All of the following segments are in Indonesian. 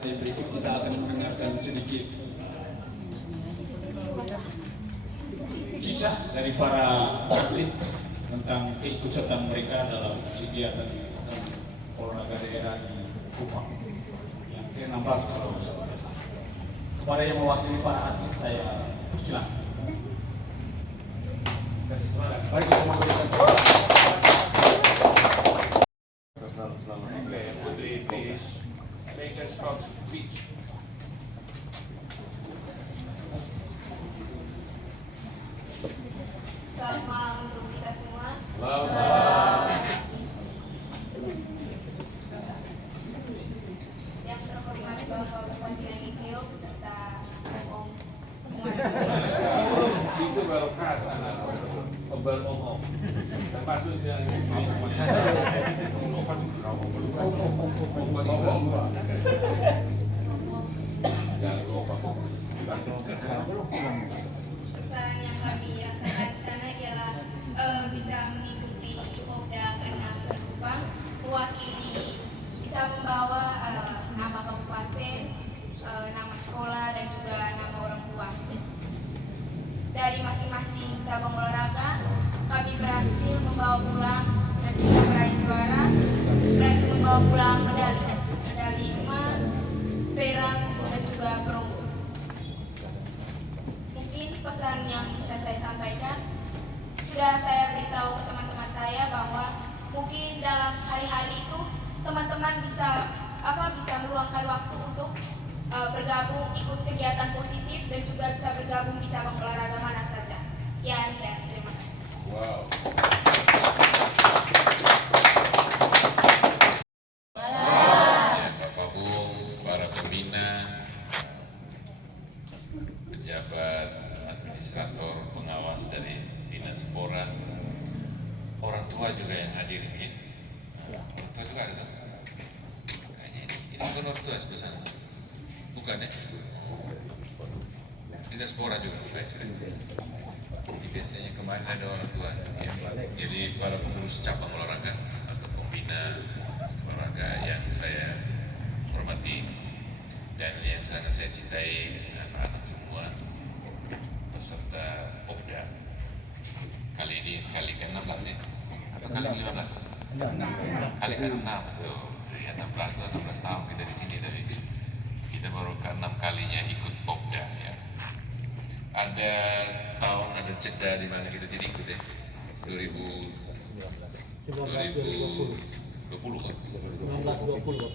Berikut kita akan mendengarkan sedikit kisah dari para atlet tentang keikutsertaan mereka dalam kegiatan olahraga daerah di Kupang yang ke-16 kalau tidak salah. Kepada yang mewakili para atlet saya persilakan. Mari kita memberikan Putri, please make a short speech. Selamat malam untuk kita semua. Yang terhormat Bapak Bupati Nangitio beserta Om Itu baru khas anak beromong. Termasuk yang pesan yang kami rasakan di sana ialah bisa mengikuti Popda ke-6 di Kupang, mewakili, bisa membawa nama kabupaten, nama sekolah dan juga nama orang tua. Dari masing-masing cabang olahraga, kami berhasil membawa pulang dan juga meraih juara, berhasil membawa pulang medali emas, perak dan juga perunggu. Mungkin pesan yang bisa saya sampaikan, sudah saya beritahu ke teman-teman saya bahwa mungkin dalam hari-hari itu teman-teman bisa meluangkan waktu untuk bergabung, ikut kegiatan positif dan juga bisa bergabung di cabang olahraga mana saja. Sekian dan terima kasih. wow. Bapak Bung, para pembina, pejabat, administrator, pengawas dari Dinas Pora, orang tua juga yang hadir ya. Orang tua juga ada tuh. Kayaknya ini bukan orang tua sebelah sana. Bukan ya? Dinas Pora juga bukan. Jadi biasanya kemarin ada orang tua ya. Jadi para pengurus cabang olahraga atau pembina olahraga yang saya hormati dan yang sangat saya cintai, anak-anak semua peserta Popda kali ini kali ke-16 ya atau kali ke-15? Kali ke-6 tuh ya, 16 itu 16 tahun kita di sini, tapi kita baru ke-6 kalinya ikut Popda ya. Ada tahun, ada jeda di mana kita tidak ikut ya, 2020 kan? 19,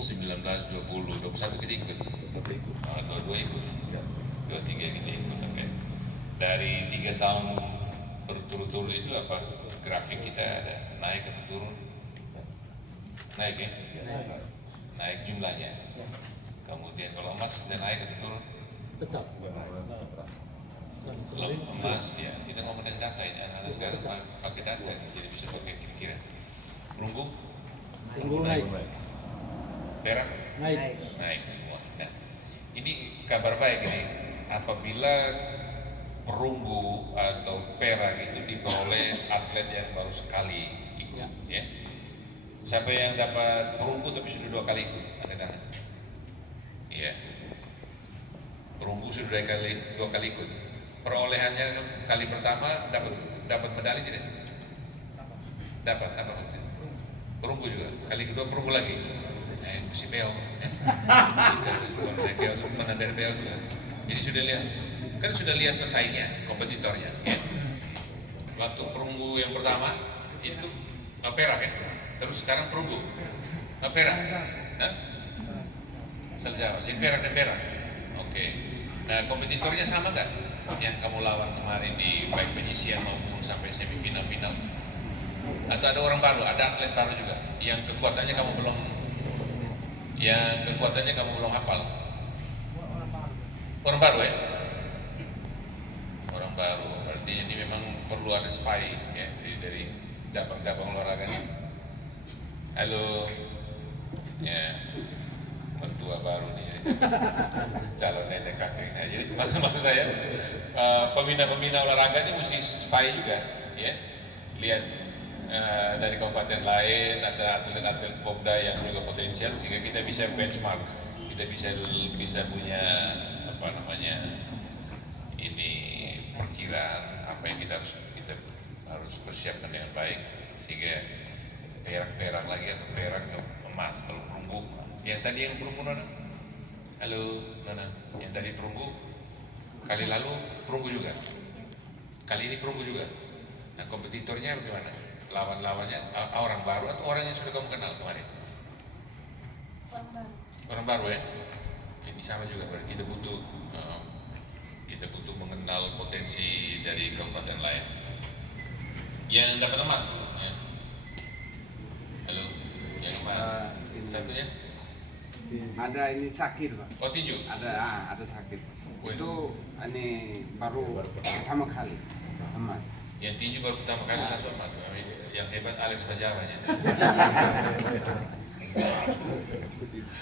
20, 21 kita ikut, 22 ikut, 23 kita ikut. Okay. Dari 3 tahun berturut-turut itu apa grafik kita ada naik atau turun? Naik ya? Naik jumlahnya. Kemudian kalau emas dan naik atau turun? Tetap. Belum emas ya, kita ngomongin data ini, anak-anak sekarang pakai data jadi bisa pakai kira-kira. Perunggu? Naik. Perak? Naik semua. Nah, ini kabar baik ini, apabila perunggu atau perak itu diperoleh atlet yang baru sekali ikut ya. Siapa yang dapat perunggu tapi sudah 2 kali ikut? Angkat tangan. Iya. Perunggu sudah 2 kali ikut. Perolehannya kali pertama dapat medali tidak? Dapat apa maksudnya? Perunggu juga. Kali kedua perunggu lagi. Si Beo. Kita mana dari Beo juga. Jadi sudah lihat pesaingnya, kompetitornya. Ya. Waktu perunggu yang pertama itu perak ya. Terus sekarang perunggu perak. Hah? Salah jawab. Jadi perak dan perak. Oke. Nah, kompetitornya sama nggak yang kamu lawan kemarin di baik penyisian maupun sampai semifinal final? Atau ada orang baru, ada atlet baru juga yang kekuatannya kamu belum hafal? Orang baru ya? Orang baru. Berarti ini memang perlu ada spy ya dari cabang-cabang olahraga ini. Halo. Ya. Mertua baru nih, calon nenek kakek. Nah, jadi maksud saya pembina-pembina olahraga ini mesti spy juga, ya. Lihat dari kabupaten lain ada atlet-atlet Popda yang juga potensial sehingga kita bisa benchmark. kita bisa punya apa namanya ini perkiraan apa yang kita harus persiapkan dengan baik sehingga perak lagi atau perak ke emas. Kalau perunggu yang tadi yang perunggu Nona, halo Nona, yang tadi perunggu kali lalu perunggu juga, kali ini perunggu juga. Nah kompetitornya bagaimana? Lawan-lawannya orang baru atau orang yang sudah kamu kenal kemarin? Orang baru ya. Ini sama juga berarti kita butuh mengenal potensi dari kabupaten lain yang dapat emas ya. Halo, yang emas satunya Ada ini sakit Pak. oh tinju Ada sakit. Wih. Itu ini baru pertama kali emas. yang tinju baru pertama kali langsung emas. Yang hebat Alex Bajaranya.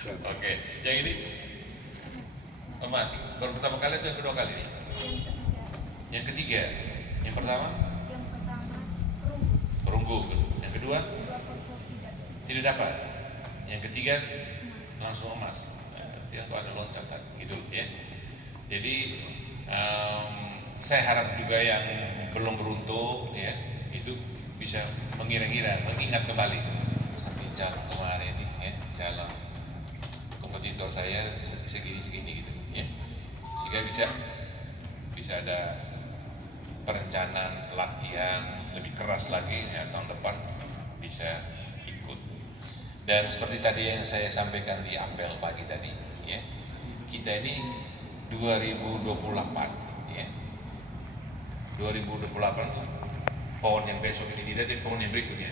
Oke, yang ini emas baru pertama kali atau yang kedua kali nih? Yang ketiga, yang pertama perunggu, yang kedua tidak dapat, yang ketiga langsung emas. Dia ada loncatan gitu ya. Jadi saya harap juga yang belum beruntung ya itu bisa mengira-ngira, mengingat kembali sampai calon kemarin nih ya, calon kompetitor saya segini gitu ya, sehingga bisa ada perencanaan latihan lebih keras lagi ya, tahun depan bisa ikut. Dan seperti tadi yang saya sampaikan di apel pagi tadi ya, kita ini 2028 ya, 2028 tuh PON yang besok ini tidak, tapi PON yang berikutnya,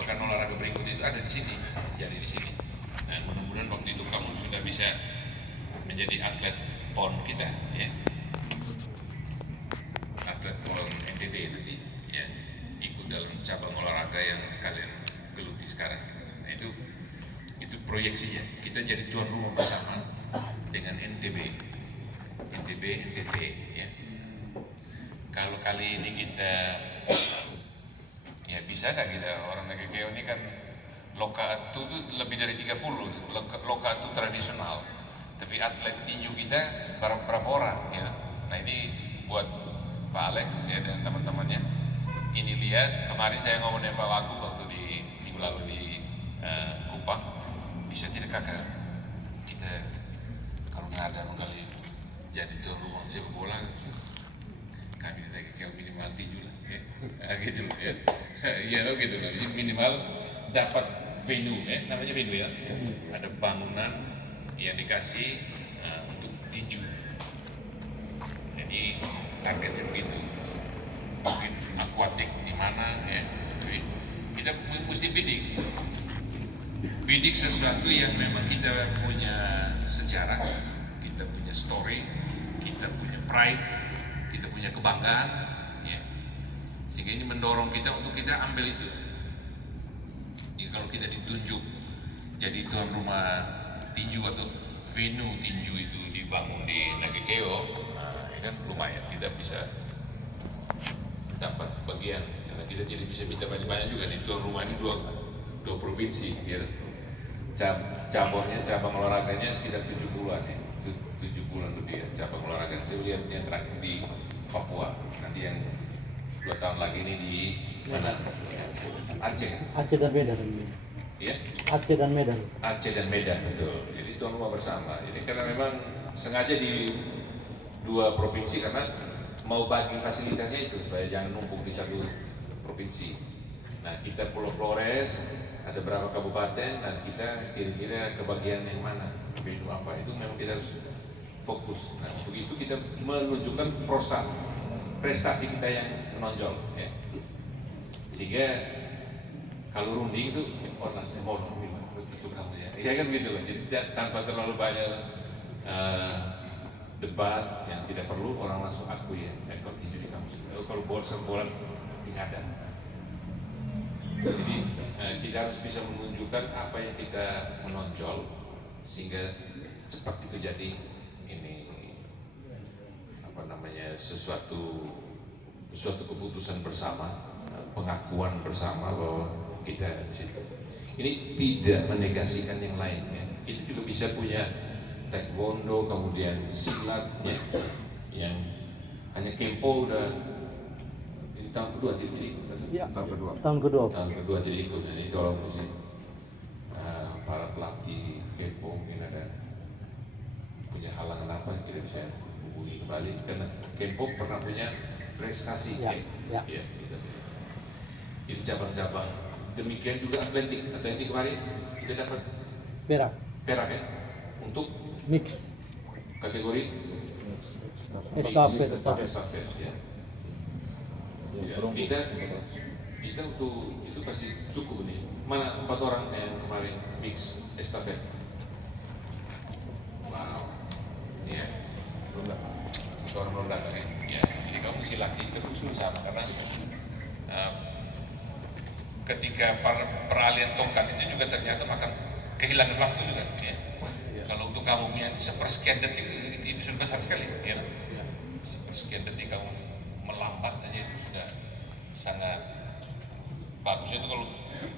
pekan olahraga berikut itu ada di sini, jadi di sini. Nah mudah-mudahan waktu itu kamu sudah bisa menjadi atlet PON kita ya, atlet PON NTT nanti ya, ikut dalam cabang olahraga yang kalian geluti sekarang. Nah itu proyeksinya, kita jadi tuan rumah bersama dengan NTT ya. Kalau kali ini kita ya bisa nggak kita, orang Nagekeo ini kan Lokatu itu lebih dari 30, Lokatu tradisional, tapi atlet tinju kita berapa orang ya. Nah ini buat Pak Alex ya dan teman-temannya, ini lihat kemarin saya ngomong dengan Pak Wagub waktu di minggu lalu di Kupang, bisa tidak kakak kita kalau nggak ada kali jadi tuan rumah sepak bola, kami lagi kayak minimal tinju lah ya, gitu loh ya, iya loh gitu loh, minimal dapat venue ya, namanya venue ya, ada bangunan yang dikasih untuk tinju. Jadi targetnya begitu, mungkin akuatik di mana ya, jadi kita mesti bidik sesuatu yang memang kita punya sejarah, kita punya story, kita punya pride, kita punya kebanggaan ya. Sehingga ini mendorong kita untuk kita ambil itu. Jadi kalau kita ditunjuk jadi tuan rumah tinju atau venue tinju itu dibangun di Nagekeo, nah, ini kan lumayan, kita bisa dapat bagian karena kita jadi bisa minta banyak-banyak juga nih. Tuan rumah ini dua provinsi gitu. Cabang olahraganya sekitar 70-an ya, 7 bulan lebih ya cabang olahraga. Saya lihat yang terakhir di Papua, nanti yang 2 tahun lagi ini di mana? Aceh. Aceh dan Medan. Iya? Aceh dan Medan. Aceh dan Medan, betul. Jadi tuan rumah bersama. Jadi karena memang sengaja di 2 provinsi karena mau bagi fasilitasnya itu supaya jangan numpuk di satu provinsi. Nah kita Pulau Flores ada berapa kabupaten dan kita kira-kira kebagian yang mana, venue apa, itu memang kita harus fokus. Nah begitu kita menunjukkan prestasi kita yang menonjol ya. Sehingga kalau runding itu orangnya mau itu kamu ya, ya kan gitu loh. Jadi tanpa terlalu banyak debat yang tidak perlu, orang langsung akui ya, kalau tinju di kampus. Kalau bola tinggal ada. Jadi kita harus bisa menunjukkan apa yang kita menonjol sehingga cepat itu jadi ini apa namanya sesuatu keputusan bersama, pengakuan bersama bahwa kita di situ. Ini tidak menegasikan yang lain ya. Itu juga bisa punya taekwondo, kemudian silat ya, yang hanya kempo udah ini tahun kedua tidak ikut. Ya. Tahun kedua. Tahun kedua. Tidak ikut. Jadi tolong mesti para pelatih kempo mungkin ada punya halangan apa yang kita bisa hubungi kembali, karena kempo pernah punya prestasi Ya, ya. ya, gitu. Itu cabang-cabang. Demikian juga atletik kemarin kita dapat Perak. perak ya untuk Mix. kategori Estafet. estafet ya. Ya, kita untuk itu pasti cukup nih. Mana 4 orang yang kemarin mix estafet? Wow, ya. Satu orang belum datang ya. Ya, jadi kamu mesti latih terus sama karena ketika peralihan tongkat itu juga ternyata makan kehilangan waktu juga ya. Kalau untuk kamu punya sepersekian detik itu sudah besar sekali ya. Sepersekian detik kamu melambat aja itu sudah sangat bagus. Itu kalau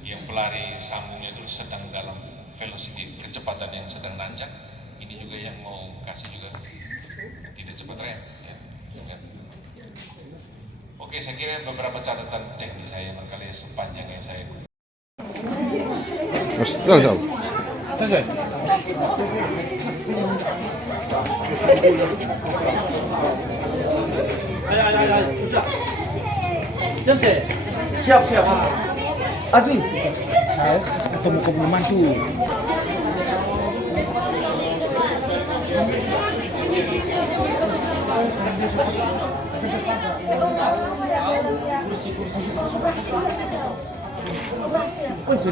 yang pelari sambungnya itu sedang dalam velocity, kecepatan yang sedang nanjak, ini juga yang mau kasih juga tidak cepat rem ya. Oke, saya kira beberapa catatan teknis saya barangkali sepanjang yang saya Siap. Asli. Saya ketemu komplement tuh. Kursi.